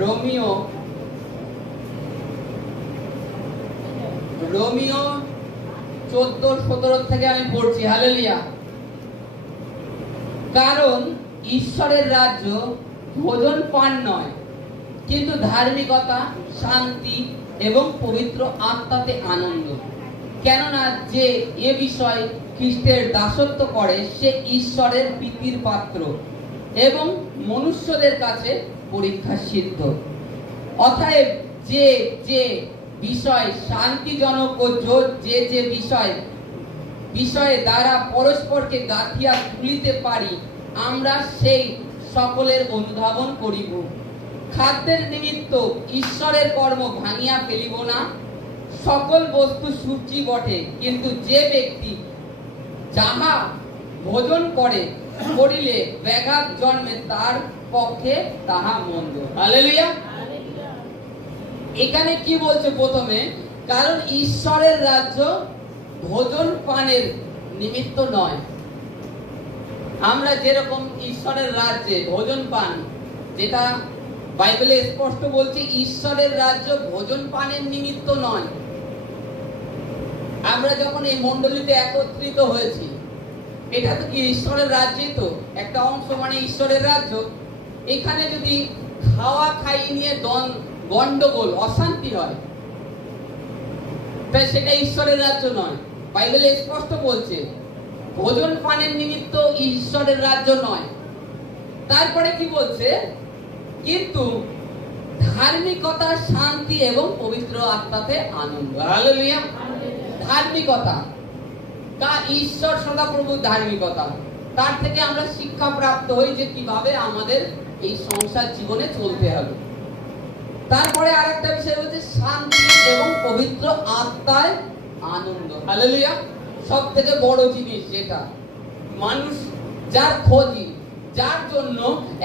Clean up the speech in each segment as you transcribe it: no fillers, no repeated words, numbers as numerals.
Romeo 14-17 থেকে আমি পড়ছি। হালেলুয়া। কারণ ঈশ্বরের রাজ্য ভোজন পান নয়, কিন্তু ধার্মিকতা, শান্তি এবং পবিত্র আত্মাতে আনন্দ। কেননা যে এ বিষয় খ্রিস্টের দাসত্ব করে সে ঈশ্বরের প্রীতির পাত্র এবং মনুষ্যদের কাছে পরীক্ষা সিদ্ধ। অতএব যে যে বিষয় শান্তিজনক ও যে বিষয়ে দ্বারা পরস্পরকে গাঁথিয়া তুলিতে পারি, আমরা সেই সকলের অনুধাবন করিব। খাদ্যের নিমিত্ত ঈশ্বরের কর্ম ভাঙিয়া ফেলিব না। সকল বস্তু সূচি বটে, কিন্তু যে ব্যক্তি যাহা ভোজন করিলে ব্যাঘাত জন্মে তার পক্ষে তাহা মন্দ। হালেলুয়া। এখানে কি বলছে? প্রথমে, কারণ ঈশ্বরের রাজ্য ভোজন পানের নিমিত্ত নয়। আমরা যেরকম ঈশ্বরের রাজ্যে ভোজন পান, যেটা বাইবেলে স্পষ্ট বলছে ঈশ্বরের রাজ্য ভোজন পানের নিমিত্ত নয়। আমরা যখন এই মণ্ডলীতে একত্রিত হয়েছি, এটা তো কি ঈশ্বরের রাজ্যে তো একটা অংশ, মানে ঈশ্বরের রাজ্য। এখানে যদি খাওয়া খাই নিয়ে গন্ডগোল, অশান্তি হয়, তাই সেটা ঈশ্বরের রাজ্য নয়। বাইবেলে স্পষ্ট বলছে ভোজন পানের নিমিত্ত ঈশ্বরের রাজ্য নয়। তারপরে কি বলছে? কিন্তু ধার্মিকতা, শান্তি এবং পবিত্র আত্মাতে আনন্দ। হালেলুয়া। ধার্মিকতা, ঈশ্বর সদাপ্রভুর ধার্মিকতা, তার থেকে আমরা শিক্ষা প্রাপ্ত হই যে কিভাবে আমাদের এই সংসার জীবনে চলতে হবে। তারপরে আরেকটা বিষয় হচ্ছে শান্তি এবং পবিত্র আত্মায় আনন্দ। হালেলুয়া। সব থেকে বড় জিনিস, যেটা মানুষ যার খোঁজি, যার জন্য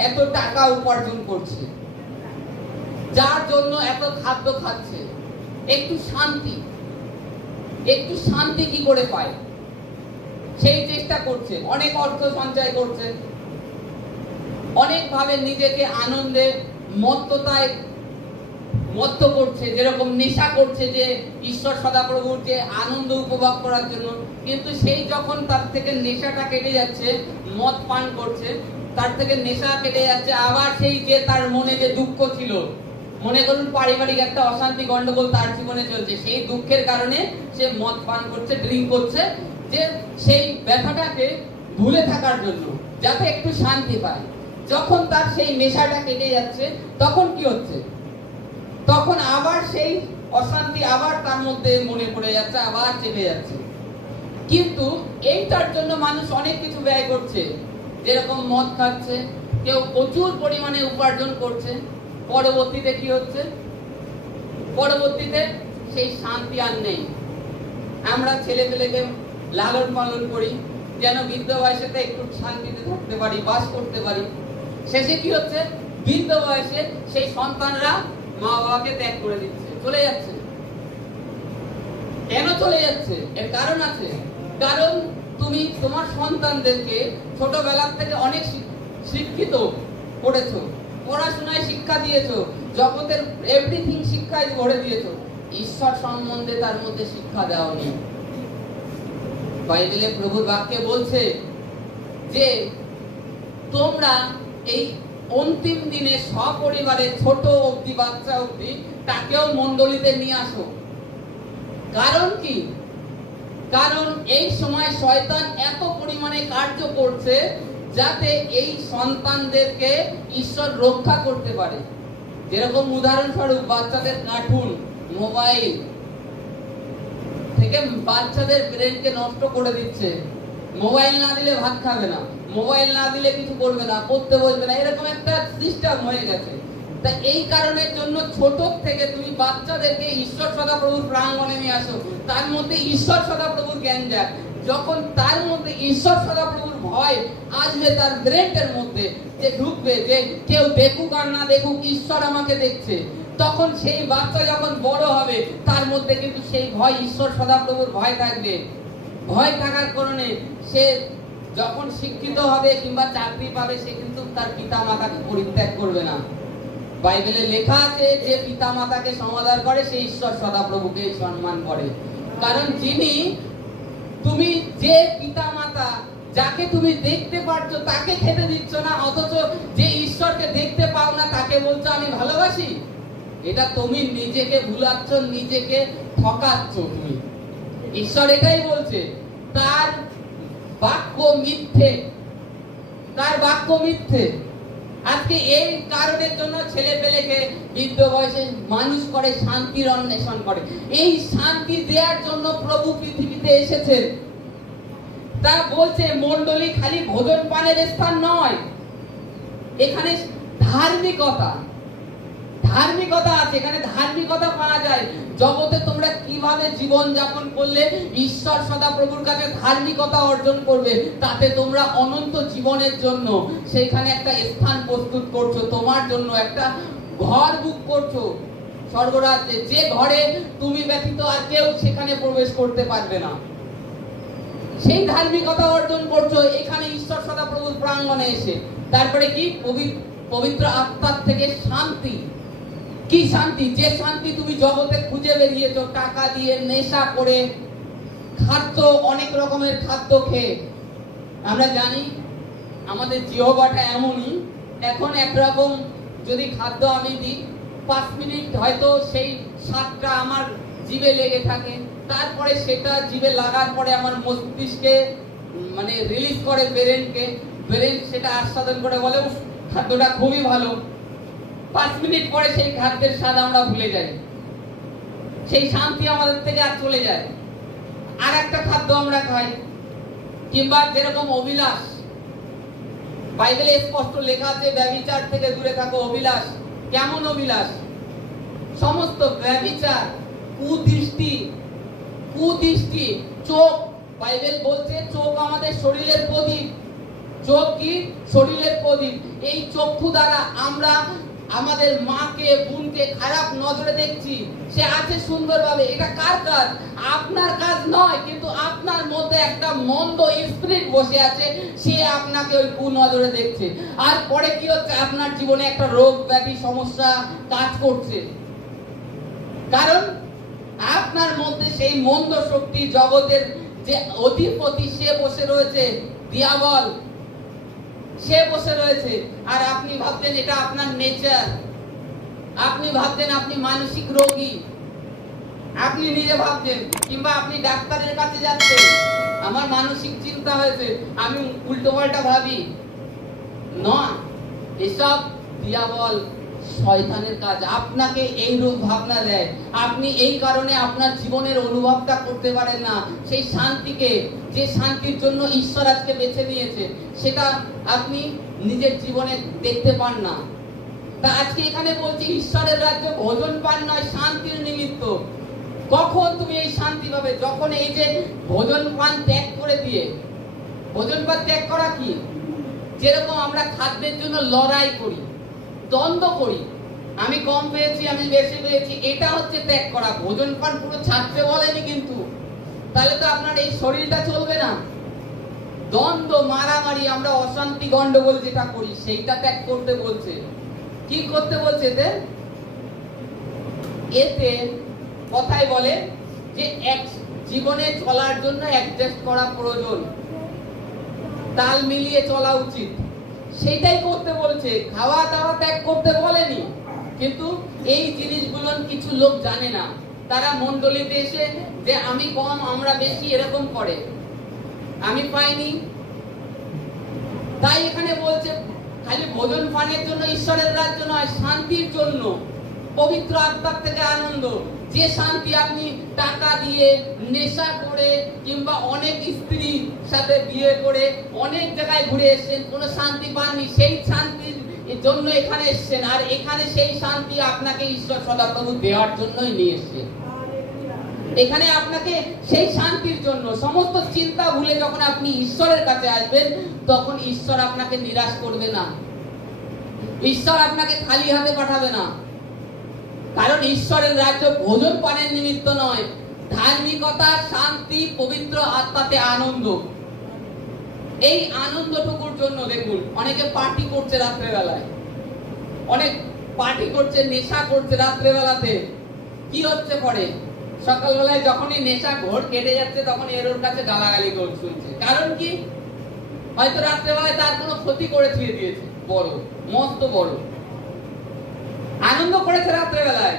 এত টাকা উপার্জন করছে, যার জন্য এত খাদ্য খাচ্ছে, একটু শান্তি কি করে পায় সেই চেষ্টা করছে। অনেক অর্থ সঞ্চয় করছে, অনেক ভাবে নিজেকে আনন্দে মত্ত করছে, যেরকম নেশা করছে যে ঈশ্বর সদাপ্রভুর যে আনন্দ উপভোগ করার জন্য। কিন্তু সেই যখন তার থেকে নেশাটা কেটে যাচ্ছে, মদ পান করছে, তার থেকে নেশা কেটে যাচ্ছে, আবার সেই যে তার মনে যে দুঃখ ছিল, মনে করুন পারিবারিক একটা অশান্তি গন্ডগোল তার জীবনে চলছে, সেই দুঃখের কারণে সে মদ পান করছে, ড্রিঙ্ক করছে, যে সেই ব্যথাটাকে ভুলে থাকার জন্য, যাতে একটু শান্তি পায়। যখন তার সেই নেশাটা কেটে যাচ্ছে, তখন কি হচ্ছে? তখন আবার সেই অশান্তি আবার তার মধ্যে মনে পড়ে যাচ্ছে, আবার চেপে যাচ্ছে। কিন্তু এইটার জন্য মানুষ অনেক কিছু ব্যয় করছে, যেরকম মদ খাচ্ছে, কেউ প্রচুর পরিমাণে উপার্জন করছে। পরবর্তীতে কি হচ্ছে? পরবর্তীতে সেই শান্তি আর নেই। আমরা ছেলে পেলেকে লালন পালন করি যেন বৃদ্ধ বয়সেতে একটু শান্তিতে থাকতে পারি, বাস করতে পারি। শেষে কি হচ্ছে? বৃদ্ধ বয়সে সেই সন্তানরা মা বাবাকে ত্যাগ করে দিচ্ছে, চলে যাচ্ছে। কেন চলে যাচ্ছে? এর কারণ আছে। কারণ তুমি তোমার সন্তানদেরকে ছোটবেলা থেকে অনেক শিক্ষিত করেছো, পড়াশোনায় শিক্ষা দিয়েছো, জগতের এভরিথিং শিক্ষায় ভরে দিয়েছো, ঈশ্বর সম্বন্ধে তার মধ্যে শিক্ষা দেওনি। বাইবেলে প্রভুর বাক্যে বলছে যে তোমরা এই অন্তিম দিনে সপরিবারে ছোট অবধি, বাচ্চা অবধি, তাকেও মণ্ডলীতে নিয়ে আসো। কারণ কি? কারণ এই সময় শয়তান এত পরিমাণে কার্য করছে যাতে এই সন্তানদেরকে ঈশ্বর রক্ষা করতে পারে। যেরকম উদাহরণস্বরূপ বাচ্চাদের কার্টুন, মোবাইল থেকে বাচ্চাদের ব্রেনকে নষ্ট করে দিচ্ছে। মোবাইল না দিলে ভাত খাবে না, মোবাইল না দিলে কিছু করবে না, পড়তে বসবে না, এরকম একটা সিস্টেম হয়ে গেছে। তা এই কারণের জন্য ছোট থেকে তুমি বাচ্চাদেরকে ঈশ্বর সদাপ্রভুর প্রাঙ্গণে নিয়ে আসো, তার মধ্যে ঈশ্বর সদাপ্রভুর জ্ঞান যাক। যখন তার মধ্যে ঈশ্বর সদাপ্রভুর ভয় আসবে, তার ব্রেনের মধ্যে যে ঢুকবে, যে কেউ দেখুক আর না দেখুক ঈশ্বর আমাকে দেখছে, তখন সেই বাচ্চা যখন বড় হবে তার মধ্যে কিন্তু সেই ভয়, ঈশ্বর সদাপ্রভুর ভয় থাকবে। ভয় থাকার কারণে সে যখন শিক্ষিত হবে কিংবা চাকরি পাবে, সে কিন্তু তার পিতা মাতাকে পরিত্যাগ করবে না। বাইবেলে লেখা আছে যে পিতা মাতাকে সমাদর করে সে ঈশ্বর সদাপ্রভুকে সম্মান করে। কারণ যিনি, তুমি যে পিতা মাতা যাকে তুমি দেখতে পাচ্ছ তাকে খেতে দিচ্ছ না, অথচ যে ঈশ্বরকে দেখতে পাও না তাকে বলছো আমি ভালোবাসি, এটা তুমি নিজেকে ভুলাচ্ছ, নিজেকে ঠকাচ্ছ তুমি। ঈশ্বর এটাই বলছে, তার বাক্য মিথ্যে, তার বাক্য মিথ্যে। আজকে এই কারণের জন্য ছেলে পেলেকে বৃদ্ধ বয়সে মানুষ করে, শান্তির অন্বেষণ করে। এই শান্তি দেওয়ার জন্য প্রভু পৃথিবীতে এসেছেন। তা বলছে মণ্ডলী খালি ভোজন পানের স্থান নয়, এখানে ধার্মিকতা, ধার্মিকতা আছে, এখানে ধার্মিকতা পাওয়া যায়। জগতে তোমরা কিভাবে জীবন যাপন করলে ঈশ্বর সদাপ্রভুর কাছে ধার্মিকতা অর্জন করবে, তাতে তোমরা অনন্ত জীবনের জন্য সেখানে একটা স্থান প্রস্তুত করছো, তোমার জন্য একটা ঘর বুক করছো স্বর্গরাজ্যে, যে ঘরে তুমি ব্যতীত আর কেউ সেখানে প্রবেশ করতে পারবে না। সেই ধার্মিকতা অর্জন করছো এখানে ঈশ্বর সদাপ্রভুর প্রাঙ্গণে এসে। তারপরে কি? পবিত্র আত্মার থেকে শান্তি। কি শান্তি? যে শান্তি তুমি জগতে খুঁজে বেরিয়েছো টাকা দিয়ে, নেশা করে, খাদ্য, অনেক রকমের খাদ্য খেয়ে। আমরা জানি আমাদের জিহ্বাটা এমনই, এখন একরকম যদি খাদ্য আমি দিই 5 মিনিট হয়তো সেই স্বাদটা আমার জিভে লেগে থাকে, তারপরে সেটা জিভে লাগার পরে আমার মস্তিষ্কে মানে রিলিজ করে ব্রেনকে, ব্রেন সেটা আস্বাদন করে বলে উফ খাদ্যটা খুবই ভালো। 5 মিনিট পরে সেই খাদ্যের স্বাদ আমরা ভুলে যাই, সেই শান্তি আমাদের থেকে আর চলে যায়। আর একটা খাদ্য আমরা খাই, কিংবা যেরকম অভিলাষ, বাইবেলে স্পষ্ট লেখা আছে ব্যভিচার থেকে দূরে থাকো। অভিলাষ কেমন অভিলাষ? সমস্ত ব্যভিচার, কুদৃষ্টি, কুদৃষ্টি, চোখ, বাইবেল বলছে চোখ আমাদের শরীরের প্রদীপ। চোখ কি? শরীরের প্রদীপ। এই চক্ষু দ্বারা আমরা আমাদের মাকে, বোনকে খারাপ নজরে দেখছি, সে আছে সুন্দরভাবে, এটা কার কাজ? আপনার কাজ নয়, কিন্তু আপনার মধ্যে একটা মন্দ স্পিরিট বসে আছে, সে আপনাকে ওই কুনজরে দেখছে। আর পরে কি হচ্ছে? আপনার জীবনে একটা রোগ ব্যাধি সমস্যা কাজ করছে, কারণ আপনার মধ্যে সেই মন্দ শক্তি, জগতের যে অধিপতি সে বসে রয়েছে, দিয়াবল সে বসে রয়েছে। আর আপনি ভাবতেন এটা আপনার নেচার, আপনি ভাবতেন আপনি মানসিক রোগী, আপনি নিজে ভাবতেন, কিংবা আপনি ডাক্তারের কাছে যাচ্ছেন, আমার মানসিক চিন্তা হয়েছে, আমি উল্টো পাল্টা ভাবি। নয়, এসব দিয়াবল, শয়তানের কাজ। আপনাকে এই রূপ ভাবনা দেয়, আপনি এই কারণে আপনার জীবনের অনুভবটা করতে পারেন না সেই শান্তিকে, যে শান্তির জন্য ঈশ্বর আজকে বেছে নিয়েছে, সেটা আপনি নিজের জীবনে দেখতে পান না। তা আজকে এখানে বলছি ঈশ্বরের রাজ্য ভোজন পান নয়, শান্তির নিমিত্ত। কখন তুমি এই শান্তি পাবে? যখন এই যে ভোজন পান ত্যাগ করে দিয়ে। ভোজন পান ত্যাগ করা কি? যেরকম আমরা খাদ্যের জন্য লড়াই করি, দ্বন্দ্ব করি, আমি কম পেয়েছি, আমি বেশি পেয়েছি, এটা হচ্ছে ত্যাগ করা। ভোজন পান পুরো ছাড়তে বলেনি কিন্তু, তাহলে তো আপনার এই শরীরটা চলবে না। দ্বন্দ্ব, মারামারি, আমরা অশান্তি, গন্ডগোল যেটা করি সেইটা ত্যাগ করতে বলছে। কি করতে বলছে? এতে কথাই বলে যে এক জীবনে চলার জন্য অ্যাডজাস্ট করা প্রয়োজন, তাল মিলিয়ে চলা উচিত, সেটাই করতে বলছে। খাওয়া দাওয়া ত্যাগ করতে বলেনি, কিন্তু এই জিনিসগুলো কিছু লোক জানে না। তারা মণ্ডলীতে এসে যে আমি কম আমরা বেশি এরকম করে, আমি পাইনি। তাই এখানে বলছে খালি ভোজন পানের জন্য ঈশ্বরের রাজ্য নয়, শান্তির জন্য, পবিত্র আত্মার থেকে আনন্দ। যে শান্তি আপনি টাকা দিয়ে, নেশা করে, কিংবা অনেক স্ত্রীর সাথে বিয়ে করে অনেক জায়গায় ঘুরে এসেছেন, কোনো শান্তি পাননি, সেই শান্তির জন্য এখানে এসেছেন। আর এখানে সেই শান্তি আপনাকে ঈশ্বর সদাপ্রভু দেওয়ার জন্যই নিয়ে এসেছেন। এখানে আপনাকে সেই শান্তির জন্য, সমস্ত চিন্তা ভুলে যখন আপনি ঈশ্বরের কাছে আসবেন, তখন ঈশ্বর আপনাকে নিরাশ করবে না, ঈশ্বর আপনাকে খালি হাতে পাঠাবে না। কারণ ঈশ্বরের রাজ্য ভোজন পানের নিমিত্ত নয়, ধার্মিকতা, শান্তি, পবিত্র আত্মাতে আনন্দ। এই আনন্দটুকুর জন্য দেখুন অনেকে পার্টি করছে রাত্রেবেলায়, অনেক পার্টি করছে, নেশা করছে রাত্রেবেলাতে, কি হচ্ছে পরে সকালবেলায় যখনই নেশা ঘোর কেটে যাচ্ছে তখন এর ওর কাছে গালাগালি করে শুনছে। কারণ কি? হয়তো রাত্রেবেলায় তার কোনো ক্ষতি করে ছুঁয়ে দিয়েছে, বড় মস্ত বড় আনন্দ করেছে রাত্রেবেলায়,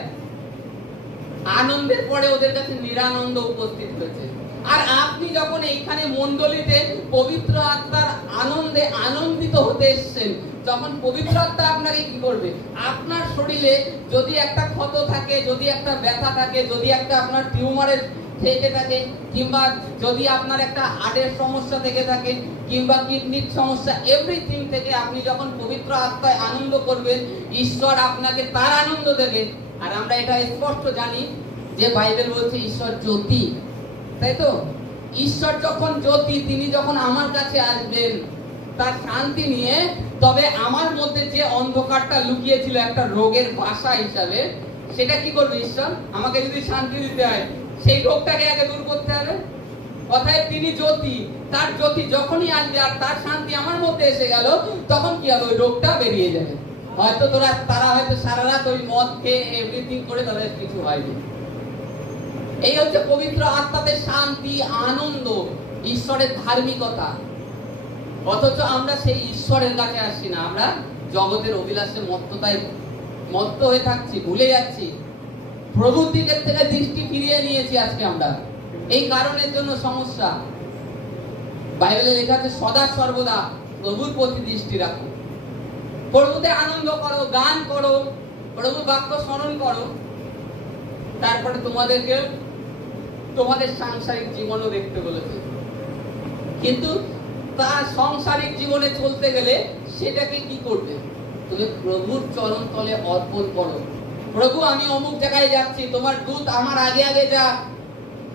আনন্দের পরে ওদের কাছে নিরানন্দ উপস্থিত হয়েছে। আর আপনি যখন এইখানে মণ্ডলীতে পবিত্র আত্মার আনন্দে আনন্দিত হতে এসেছেন, যখন পবিত্র আত্মা আপনাকে কি করবে, আপনার শরীরে যদি একটা ক্ষত থাকে, যদি একটা ব্যথা থাকে, যদি একটা আপনার টিউমারের থেকে থাকে, কিংবা যদি আপনার একটা হার্টের সমস্যা থেকে থাকে, কিংবা কিডনির সমস্যা, এভরিথিং থেকে আপনি যখন পবিত্র আত্মায় আনন্দ করবেন, ঈশ্বর আপনাকে তার আনন্দ দেবে। আর আমরা এটা স্পষ্ট জানি যে বাইবেল বলছে ঈশ্বর জ্যোতি, তাই তো? ঈশ্বর যখন জ্যোতি, তিনি যখন আমার কাছে আসবেন তার শান্তি নিয়ে, তবে আমার মধ্যে যে অন্ধকারটা লুকিয়েছিল একটা রোগের বাসা হিসাবে, সেটা কি করবে ঈশ্বর? আমাকে যদি শান্তি দিতে হয়, সেই রোগটাকে আগে দূর করতে হবে। অতএব তিনি জ্যোতি, তার জ্যোতি যখনই আসবে আর তার শান্তি আমার মধ্যে এসে গেল, তখন কি হবে? ওই রোগটা বেরিয়ে যাবে। হয়তো তারা হয়তো সারা রাত ওই মদ খেয়ে এভরিথিং করে তাদের কিছু হয়নি। এই হচ্ছে পবিত্র আত্মাতে শান্তি, আনন্দ, ঈশ্বরের ধার্মিকতা। অথচ আমরা সেই ঈশ্বরের কাছে আসছি না, আমরা জগতের অভিলাষে মত্ততায় মত্ত হয়ে থাকছি, ভুলে যাচ্ছি, প্রভুর দিকের থেকে দৃষ্টি ফিরিয়ে নিয়েছি আজকে আমরা। এই কারণের জন্য সমস্যা। বাইবেলে লেখা আছে সদা সর্বদা প্রভুর প্রতি দৃষ্টি রাখো, প্রভুতে আনন্দ করো, গান করো, প্রভুর বাক্য স্মরণ করো, তারপরে তোমাদেরকে তোমাদের সাংসারিক জীবনও দেখতে বলেছে। কিন্তু তার সাংসারিক জীবনে চলতে গেলে সেটাকে কি করবে? তুমি প্রভুর চরণ তলে অর্পণ করো। প্রভু, আমি অমুক জায়গায় যাচ্ছি, তোমার দূত আমার আগে আগে যা,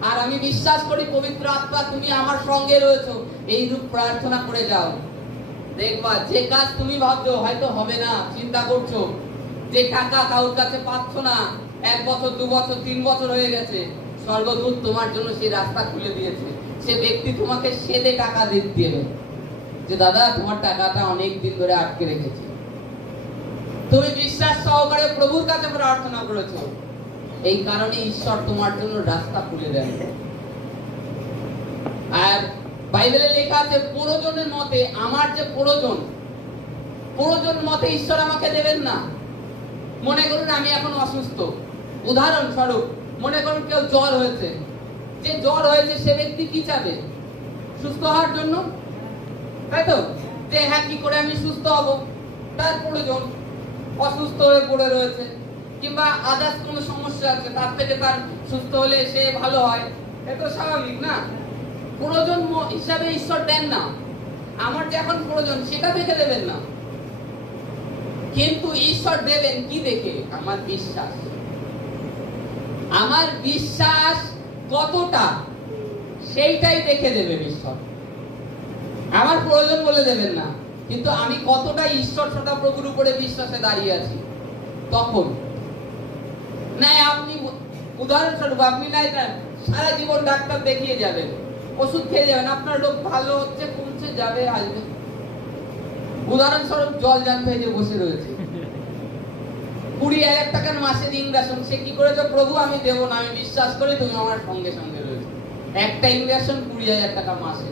আর আমি বিশ্বাস করি পবিত্র আত্মা তুমি আমার সঙ্গে রয়েছো, এই রূপ প্রার্থনা করে যাও। দেখবা যে কাজ তুমি ভাবছো হয়তো হবে না, চিন্তা করছো, যে টাকা কারোর কাছে পাচ্ছ না, 1 বছর 2 বছর 3 বছর হয়ে গেছে, স্বর্গদূত তোমার জন্য সেই রাস্তা খুলে দিয়েছে। সে ব্যক্তি তোমাকে সেদে টাকা দেবে, যে দাদা তোমার টাকাটা অনেক দিন ধরে আটকে রেখেছে। তুমি বিশ্বাস সহকারে প্রভুর কাছে প্রার্থনা করেছো, এই কারণে ঈশ্বর তোমার জন্য রাস্তা খুলে দেন। আর বাইবেলে লেখা আছে প্রয়োজনের মতে, আমার যে প্রয়োজন মতে ঈশ্বর আমাকে দেবেন না। মনে করুন আমি এখন অসুস্থ, উদাহরণস্বরূপ মনে করুন কেউ জ্বর হয়েছে, যে জ্বর হয়েছে সে ব্যক্তি কি চাবে? সুস্থ হওয়ার জন্য, তাই তো? যে হ্যাঁ কি করে আমি সুস্থ হব, তার প্রয়োজন। অসুস্থ হয়ে পড়ে রয়েছে, কিংবা আদার্স কোনো সমস্যা আছে, তার থেকে তার সুস্থ হলে সে ভালো হয়, এটা স্বাভাবিক না? প্রয়োজন হিসাবে ঈশ্বর দেন না। আমার যে এখন প্রয়োজন সেটা দেখে দেবেন না, কিন্তু ঈশ্বর দেবেন কি দেখে? আমার বিশ্বাস, আমার বিশ্বাস কতটা সেইটাই দেখে দেবেন ঈশ্বর। আমার প্রয়োজন বলে দেবেন না, কিন্তু আমি কতটা ঈশ্বর সদা প্রভুর উপরে বিশ্বাসে দাঁড়িয়ে আছি। তখন না আপনি উদাহরণস্বরূপ আপনি নাই সারা জীবন ডাক্তার দেখিয়ে যাবেন, ওষুধ খেয়ে যাবেন, আপনার রোগ ভালো হচ্ছে, কমছে, যাবে, আসবে। উদাহরণস্বরূপ জল জানতে যে বসে রয়েছে, 20,000 টাকার মাসের ইনভেশন, সে কি করেছে? প্রভু আমি দেবো না, আমি বিশ্বাস করি তুমি আমার সঙ্গে সঙ্গে রয়েছে। একটা ইনভেশন 20,000 টাকা মাসে।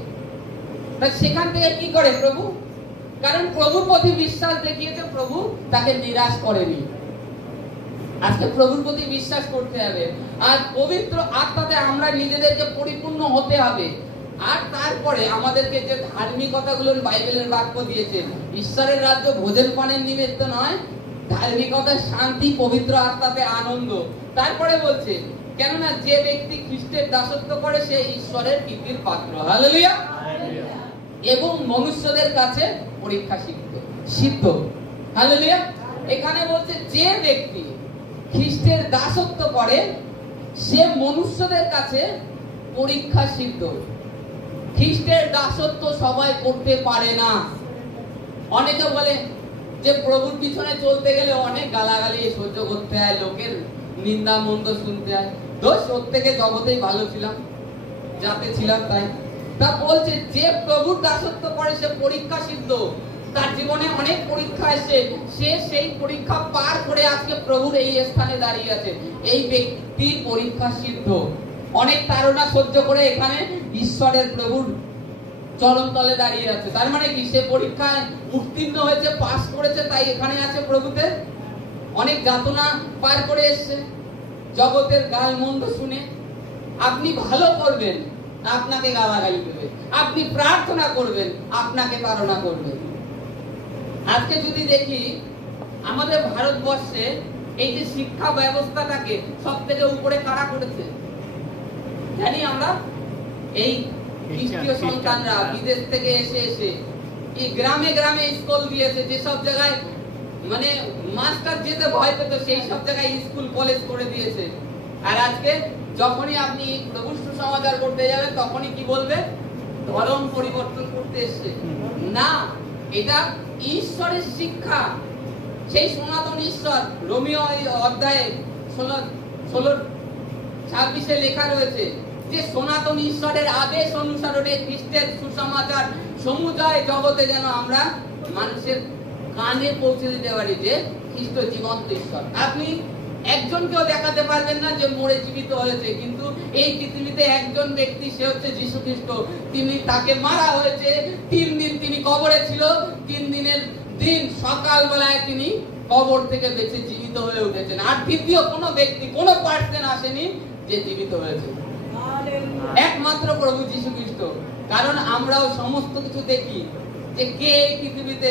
সেখান থেকে কি করে প্রভু? কারণ প্রভুর প্রতি বিশ্বাস দেখিয়েছে, প্রভু তাকে নিরাশ করেনি। আজকে প্রভুর প্রতি বিশ্বাস করতে হবে, আর পবিত্র আত্মাতে আমরা নিজেদেরকে পরিপূর্ণ হতে হবে। আর তারপরে আমাদেরকে যে ধার্মিকতাগুলো বাইবেলের বাক্য দিয়েছে, ঈশ্বরের রাজ্য ভোজন পানের নিমিত্ত নয়, ধার্মিকতা, শান্তি, পবিত্র আত্মাতে আনন্দ। তারপরে বলছে কেননা যে ব্যক্তি খ্রিস্টের দাসত্ব করে সে ঈশ্বরের কীর্তির পাত্র, হালেলুয়া, এবং মনুষ্যদের কাছে পরীক্ষা সিদ্ধ, হালেলুয়া। এখানে বলছে যে ব্যক্তি খ্রিস্টের দাসত্ব করে সে মনুষ্যদের কাছে পরীক্ষা সিদ্ধ। খ্রিস্টের দাসত্ব সবাই করতে পারে না। অনেকে বলে যে প্রভুর পিছনে চলতে গেলে অনেক গালাগালি সহ্য করতে হয়, লোকের নিন্দা মন্দ শুনতে হয়। দোষ প্রত্যেকে জগতেই ভালো ছিলাম, যাতে ছিলাম তাই। তা বলছে যে প্রভুর দাসত্ব করে সে পরীক্ষা সিদ্ধ। তার জীবনে অনেক পরীক্ষা এসে সে সেই পরীক্ষা পার করে আজকে প্রভুর এই স্থানে দাঁড়িয়ে আছে। এই ব্যক্তি পরীক্ষা সিদ্ধ, অনেক তাড়না সহ্য করে এখানে ঈশ্বরের প্রভুর চরণ তলে দাঁড়িয়ে আছে। তার মানে কি সে পরীক্ষায় উত্তীর্ণ হয়েছে, পাস করেছে, তাই এখানে আছে প্রভুতে। অনেক যাতনা পার করে এসেছে, জগতের গালমন্দ শুনে। আপনি ভালো করবেন, আপনাকে গালাগালি দেবে। আপনি প্রার্থনা করবেন, আপনাকে তাড়না করবে। আজকে যদি দেখি আমাদের ভারতবর্ষে এই যে শিক্ষা ব্যবস্থাটাকে সব থেকে উপরে কারা করেছে জানি আমরা? এই খ্রিস্টীয় সন্তানরা বিদেশ থেকে এসে এই গ্রামে গ্রামে স্কুল দিয়েছে। যেসব জায়গায় মানে মাস্টার যেতে ভয় পেত সেই সব জায়গায় স্কুল কলেজ করে দিয়েছে। আর আজকে যখনই আপনি প্রভু সুসমাচার করতে যাবেন তখনই কি বলবে? ধর্ম পরিবর্তন করতে এসছে না, এটা ঈশ্বরের শিক্ষা। সেই সনাতন ঈশ্বর রোমিও অধ্যায়ে 16-26 লেখা রয়েছে যে সনাতন ঈশ্বরের আদেশ অনুসারে খ্রিস্টের সুসমাচার সমুদয় জগতে যেন আমরা মানুষের কানে পৌঁছে দিতে পারি যে খ্রিস্ট জীবন্ত ঈশ্বর। আপনি একজনকেও দেখাতে পারবেন না যে মরে জীবিত হয়েছে, কিন্তু এই পৃথিবীতে একজন ব্যক্তি, সে হচ্ছে যীশু খ্রিস্ট। তাকে মারা হয়েছে, 3 দিন তিনি কবরে ছিল, 3 দিনের দিন সকালবেলায় তিনি কবর থেকে বেঁচে জীবিত হয়ে উঠেছেন। আর দ্বিতীয় কোনো ব্যক্তি, কোনো পার্সন আসেনি যে জীবিত হয়েছে, একমাত্র প্রভু যীশু খ্রিস্ট। কারণ আমরাও সমস্ত কিছু দেখি যে কে এই পৃথিবীতে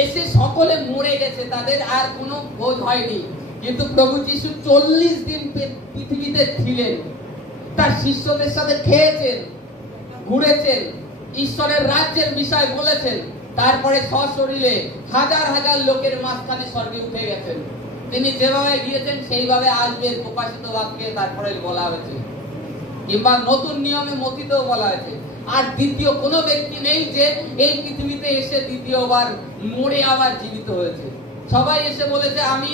এসে সকলে মরে গেছে, তাদের আর কোনো খোঁজ হয়নি। কিন্তু প্রভু যীশু 40 দিন পৃথিবীতে ছিলেন, তার শিষ্যদের সাথে খেয়েছেন, ঘুরেছেন, ঈশ্বরের রাজ্যের বিষয় বলেছেন। তারপরে সশরীরে হাজার হাজার লোকের মাঝখানে স্বর্গে উঠে গেছেন। তিনি যেভাবে গিয়েছেন সেইভাবে আসবেন, প্রকাশিত বাক্যে তারপরে বলা হয়েছে, কিংবা নতুন নিয়মে মথিতেও বলা হয়েছে। আর দ্বিতীয় কোনো ব্যক্তি নেই যে এই পৃথিবীতে এসে দ্বিতীয়বার মরে আবার জীবিত হয়েছে। সবাই এসে বলেছে আমি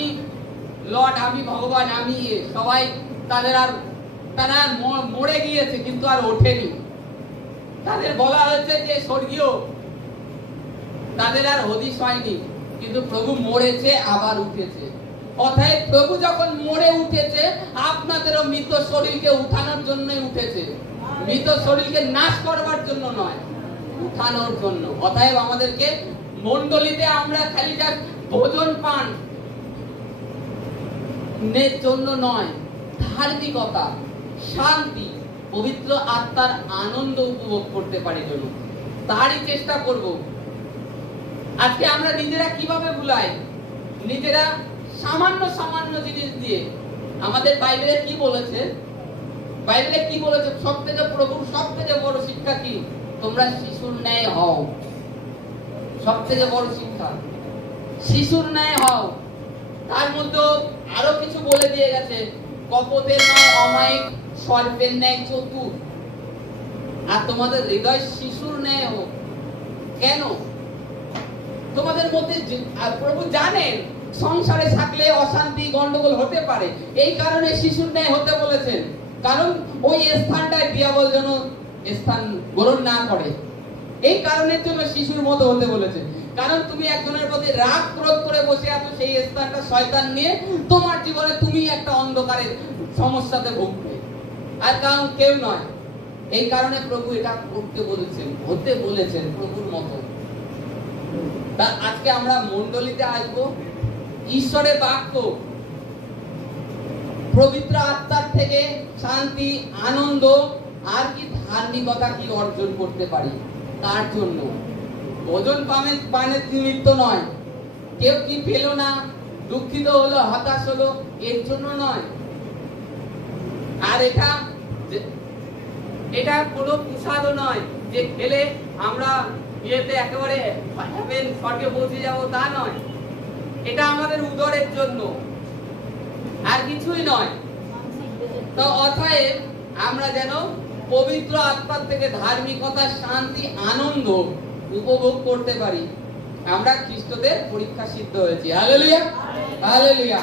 লর্ড, আমি ভগবান, আমি। সবাই তারা মরে গিয়েছে কিন্তু আর ওঠেনি। তাদের বলা হয়েছে যে স্বর্গীয়, তাদের আর হদিশ হয়নি। কিন্তু প্রভু মরেছে আবার উঠেছে। অতএব প্রভু যখন মরে উঠেছে, আপনাদেরও মৃত শরীরকে উঠানোর জন্য উঠেছে, মৃত শরীরকে নাশ করবার জন্য নয়, উঠানোর জন্য। অতএব আমাদেরকে মণ্ডলীতে আমরা খালি যার ভোজন পান নের জন্য নয়, ধার্মিকতা, শান্তি, পবিত্র আত্মার আনন্দ উপভোগ করতে পারি জন্য তারই চেষ্টা করব। আজকে আমরা নিজেরা কিভাবে ভুলাই? নিজেরা সামান্য সামান্য জিনিস দিয়ে। আমাদের বাইবেলে কি বলেছে? বাইবেলে কি বলেছে? সব থেকে প্রভুর সব থেকে বড় শিক্ষা কি? তোমরা শিশুর ন্যায় হও। সব থেকে বড় শিক্ষা শিশুর ন্যায় হও। তার মধ্যে আরো কিছু বলে দিয়ে গেছে, কপটের ন্যায় অমায়িক, সর্পের ন্যায় চতুর, আর তোমাদের হৃদয় শিশুর ন্যায় হোক। কেন? তোমাদের মধ্যে প্রভু জানেন সংসারে থাকলে অশান্তি গন্ডগোল হতে পারে, এই কারণে শিশুর ন্যায় হতে বলেছেন। কারণ ওই স্থানটায় দিয়াবল যেন স্থান গ্রহণ না করে, এই কারণের জন্য শিশুর মতো হতে বলেছে। কারণ তুমি একজনের প্রতি রাগ ক্রোধ করে বসে আছো, সেই স্থানটা শয়তান নিয়ে তোমার জীবনে তুমি একটা অন্ধকারের সমস্যাতে ভুগবে, আর কারণ কেউ নয়। এই কারণে প্রভু এটা করতে বলেছেন, হতে বলেছেন প্রভুর মতো। তা আজকে আমরা মণ্ডলীতে আসবো, ঈশ্বরের বাক্য, পবিত্র আত্মার থেকে শান্তি, আনন্দ আর কি ধার্মিকতা কি অর্জন করতে পারি তার জন্য। ভোজন পানের নিমিত্ত নয়, কেউ কি পেল না, দুঃখিত হলো, হতাশ হলো, এর জন্য নয়। আর এটা কোনো প্রসাদও নয় যে খেলে আমরা ইয়েতে একেবারে স্বর্গে পৌঁছে যাবো, তা নয়। এটা আমাদের উদরের জন্য, আর কিছুই নয়। তো অতএব আমরা যেন পবিত্র আত্মার থেকে ধার্মিকতা, শান্তি, আনন্দ উপভোগ করতে পারি। আমরা খ্রিস্টদের পরীক্ষা সিদ্ধ হয়েছি। Hallelujah, hallelujah.